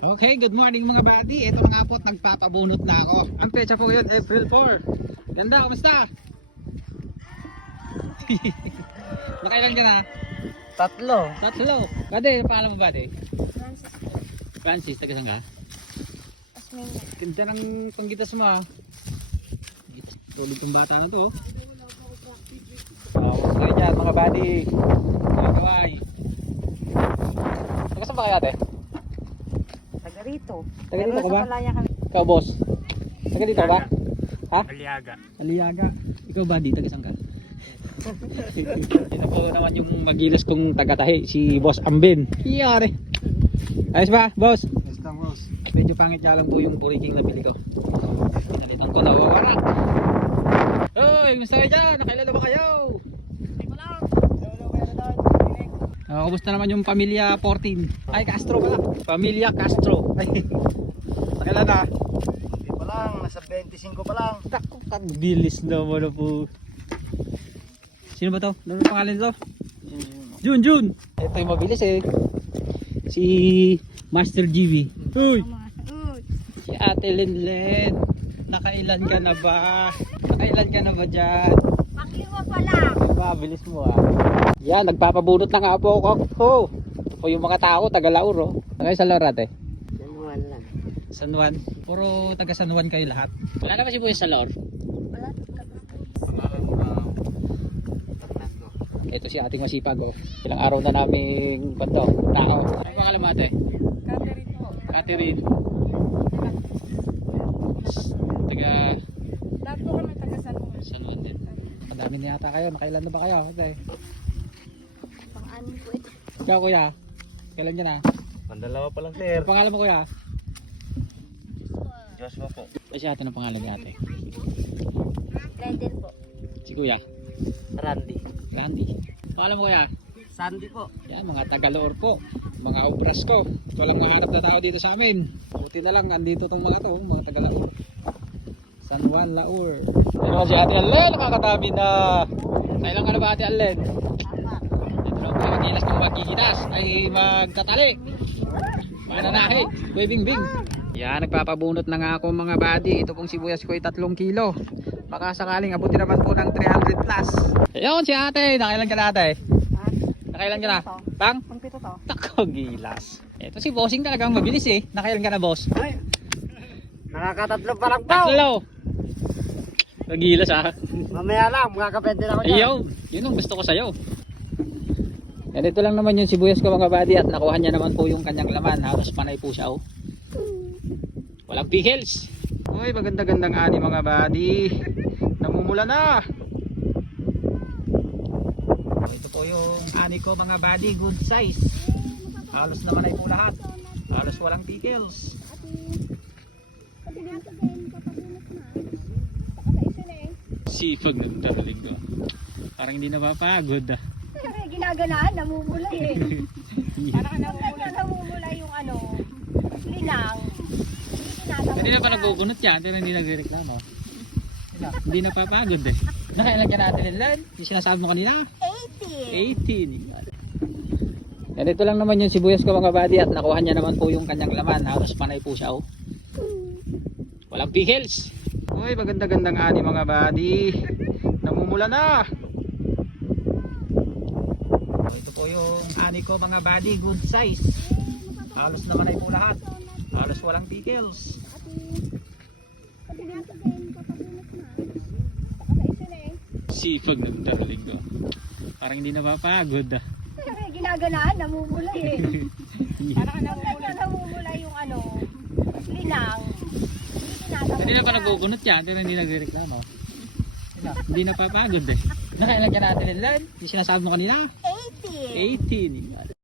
Okay, good morning mga buddy. Ito na nga po at nagpapabunot na ako. Ang petsa po yun, April 4. Ganda, kamusta? Nakailan ka na? Tatlo. Buddy, ano pangalan mo buddy? Francis po. Francis, taga saan ka? Tasmania. Ganda ng panggitas mo ah. Tulog tong bata na to. Kamusta kayo dyan mga buddy? Mga kaway. Taga saan ba kayo ate? Taga rito. Taga rito ka ba? Sa Palaya kami. Ikaw boss? Taga dito ba? Ha? Aliaga. Aliaga. Ikaw ba di taga saan ka? Ito po naman yung magilas kong taga-tahi, si Boss Ambin. Iyari. Ayos ba, boss? Yes lang, boss. Medyo pangit nga lang po yung puriking na bili ko. Nalitan ko na wawala. Hoy, gusto kayo dyan? Nakilala ba kayo? Kumusta naman yung pamilya 14? Ay, Castro pala. Pamilya Castro. Nakilala na. Hindi pa lang, nasa 25 pa lang. Naku, bilis naman na po. Sino ba to? Ano yung pangalan nito? Jun. Ito yung mabilis eh. Si Master GB. Uy! Si Ate Lenlen. Nakailan ka na ba? Nakailan ka na ba dyan? Pakiwa pa lang. Mabilis mo ah. Yan, nagpapabunot na nga po ako. Oh. Ito po yung mga tao, taga Laur oh. Taga sa Laur ate? Januan lang. San Juan. Puro taga San Juan kayo lahat. Wala na ba si Buya sa Laur? Wala. Ito si ating masipag oh. Ilang araw na naming kwento. Tao. Ano pangalan mo ate? Catherine po. Catherine. Taga Lahat po kami taga San Juan. San Juan din. Madami na yata kayo. Nakailan na ba kayo? Ate? Pang-anim po ito. Ikaw kuya? Kailan ka na? Pandalawa pa lang, sir. Ano pangalan mo kuya? Joshua po. Ay si ate ng pangalan ni ate. Glendale po. Si kuya? Randy. Randy. Pangalan mo kuya? Sandy po. Yan, mga Tagaloor po. Mga obras ko. Walang mahanap na tao dito sa amin. Buti na lang, andito tong mga to, mga Tagaloor. San Juan, Laur. Pero si Ate Allen, nakakadami na. Kailan ka na ba Ate Allen? Dito lang po yung gilas kong magigitas ay magkatali. Mananahi, waving bing. Yan, nagpapabunot na nga ako mga buddy. Ito pong sibuyas ko ay 3 kilo. Baka sakaling abuti naman po ng 300 plus. Ayun si ate, nakailan ka na ate? Nakailan ka na? Bang? Pang-pito to. Tako, gilas. Ito si bossing talagang mabilis eh. Nakailan ka na boss? Ay! Nakakatatlo pa lang po. 3. Nagilas ah. Mamaya lang, makakapente na ako dyan. Ayaw, yun ang gusto ko sa'yo. Yan ito lang naman yung sibuyas ko mga buddy at nakuha niya naman po yung kanyang laman. Halos panay po siya oh. Walang pickles. Uy, maganda-gandang ani mga buddy. Namumula na. Ito po yung ani ko mga buddy, good size. Halos naman ay po lahat. Halos walang pickles. Sipag ng darling ko. Parang hindi napapagod ah. Ginaganaan, namumula eh. Parang namumula yung ano, linang. Hindi na pa nagbubunot yan, pero hindi nagreklamo. Hindi napapagod eh. Nakailan ka natin nilan? Yung sinasabi mo kanina? 18. Yan ito lang naman yung sibuyas ko mga buddy at nakuha niya naman po yung kanyang laman. Halos panay po siya oh. Walang pickles. Uy, maganda-gandang ani mga buddy. Namumula na. Ito po yung ani ko mga buddy, good size. Halos naman ay po lahat. Halos walang pickles. Sipag ng darling ko. Parang hindi napapagod ah. Ginaganaan, namumula eh. Parang namumula yung ano, linang. Hindi na pa nagbubunot yan, pero hindi nagreklamo. Hindi napapagod eh. Nakailan ka natin nilan? Yung sinasabi mo kanina? 18. 18.